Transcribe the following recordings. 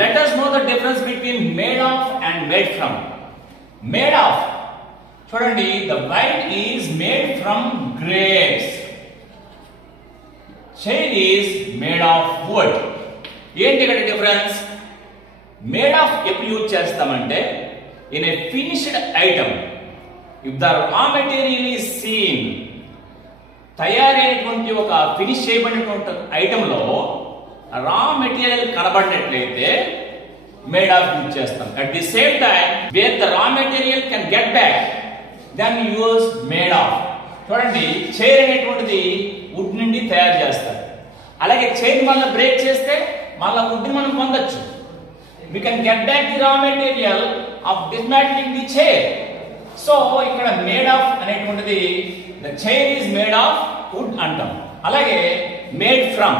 let us know the difference between made of and made from. Made of, చూడండి, the wine is made from grapes. Chain is made of wood. ఏంటి ఇక్కడ difference? Made of ఎప్పుడు use చేస్తామంటే in a finished item. If the raw material is seen, తయారైనటువంటి ఒక finish చేయబడినటువంటి item లో raw material కనబడినట్లయితే మేడ్ ఆఫ్ యూజ్ చేస్తాం. At the same time where the raw material can get back, then use made of. చూడండి, chair అనేటువంటిది wood నుండి తయారు చేస్తారు. అలాగే చైర్ మళ్ళీ బ్రేక్ చేస్తే మళ్ళీ వుడ్ మనం పొందొచ్చు. we can get back the raw material of dismantling the chair. So ఇక్కడ made of అనేటువంటిది the chair is made of wood అంటాం. అలాగే made from,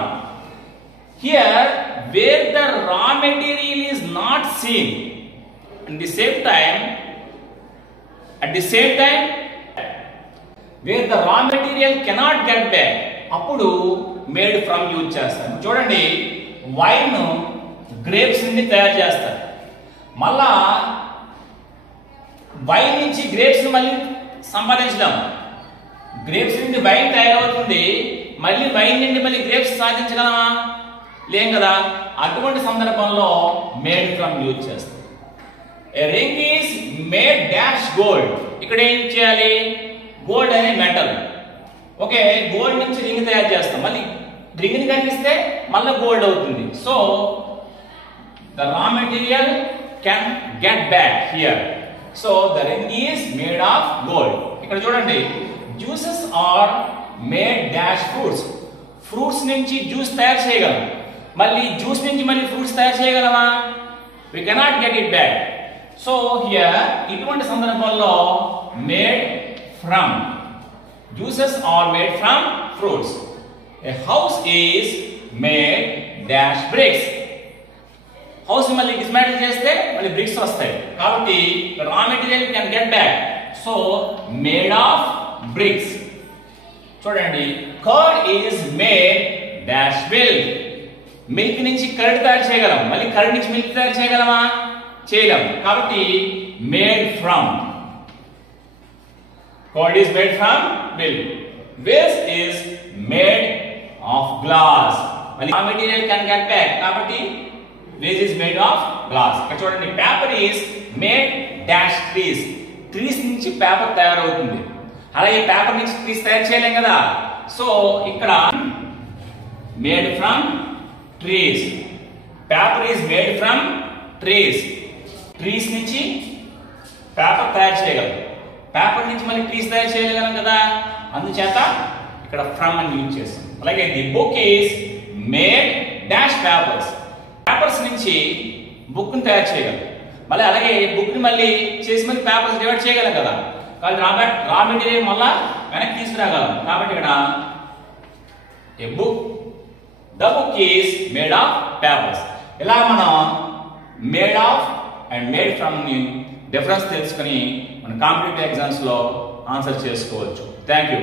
here where the raw material is not seen, at the same time where the raw material cannot get back, అప్పుడు made from use చేస్తాం. చూడండి, wine grapes నుండి తయారు చేస్తారు. మళ్ళా wine నుంచి గ్రేప్స్ మళ్ళీ సంపాదించడం, గ్రేప్స్ నుండి వైన్ తయారవుతుంది, మళ్ళీ వైన్ నుండి మళ్ళీ గ్రేప్స్ సాధించగలమా? లేం కదా. అటువంటి సందర్భంలో మేడ్ ఫ్రమ్ యూజ్ చేస్తాం. A ring is made dash gold. ఇక్కడ ఏం చేయాలి? గోల్డ్ అనే మెటల్, ఓకే, గోల్డ్ నుంచి రింగ్ తయారు చేస్తాం. మళ్ళీ రింగ్ ని కనిపిస్తే మళ్ళీ గోల్డ్ అవుతుంది. So the raw material can get back here. So the ring is made of gold. ఇక్కడ చూడండి, juices are made dash fruits. Fruits నుంచి జ్యూస్ తయారు చేయగలం, మళ్ళీ జ్యూస్ నుంచి మళ్ళీ ఫ్రూట్స్ తయారు చేయగలమా? we cannot get it back. So here ఇటువంటి సందర్భంలో made from, juices are made from fruits. A house is made dash bricks. House మళ్ళీ డిస్మాంటిల్ చేస్తే మళ్ళీ బ్రిక్స్ వస్తాయి. కాబట్టి raw material can get back. So made of bricks. చూడండి, curd is made dash milk. Milk నుంచి curd తయారు చేయగలం, మళ్ళీ కర్డ్ నుంచి మిల్క్ తయారు చేయగలమా? చేయలేం. కాబట్టి made from. Curd is made from milk. Vase is made of glass. మళ్ళీ raw material can get back, కాబట్టి vase is made of glass. ఇక్కడ చూడండి, paper is made dash trees. Trees నుంచి పేపర్ తయారవుతుంది. అలాగే పేపర్ నుంచి ట్రీస్ తయారు చేయలేం కదా. సో ఇక్కడ made from trees. Paper is made from trees. Trees నుంచి పేపర్ తయారు చేయగలం, పేపర్ నుంచి మళ్ళీ ట్రీస్ తయారు చేయగలం కదా. అందుచేత ఇక్కడ ఫ్రమ్ అని యూజ్ చేస్తాం. అలాగే the book is made dash papers. Papers నుంచి బుక్ ని తయారు చేయగలం, మళ్ళీ అలాగే బుక్ ని మళ్ళీ చేసి మళ్ళీ పేపర్స్ డివైడ్ చేయగలం కదా. కాబట్టి రా మెటీరియల్ మళ్ళా వెనక్కి తీసుకురాగలం. కాబట్టి ఇక్కడ a book, the book is made of papers. ఇలా మనం made of and made from ని డిఫరెన్స్ తెలుసుకుని మన కాంపిటేటివ్ ఎగ్జామ్స్ లో ఆన్సర్ చేసుకోవచ్చు. Thank you.